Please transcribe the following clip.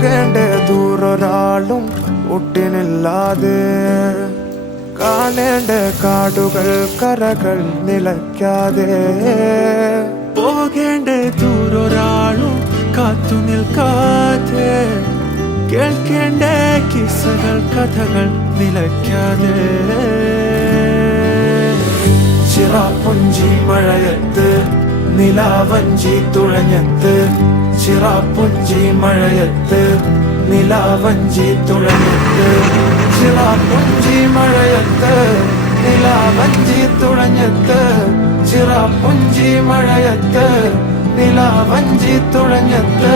പോകേണ്ട ദൂരൊരാളും ഒട്ടിനില്ലാതെ കാണേണ്ട കാടുകൾ കരകൾ നിലയ്ക്കാതെ പോകേണ്ട ദൂരൊരാളും കാത്തു നിൽക്കാതെ കേൾക്കേണ്ട കിസ്സകൾ കഥകൾ നിലയ്ക്കാതെ ചിറാപ്പുഞ്ചി മഴയത്ത് നിലാവഞ്ചി തുഴഞ്ഞത്ത് ചിറാപ്പുഞ്ചി മഴയത്ത് നിലാവഞ്ചി തുഴഞ്ഞത്ത് ചിറാപ്പുഞ്ചി മഴയത്ത് നിലാവഞ്ചി തുഴഞ്ഞത്ത് ചിറാപ്പുഞ്ചി മഴയത്ത് നിലാവഞ്ചി തുഴഞ്ഞത്ത്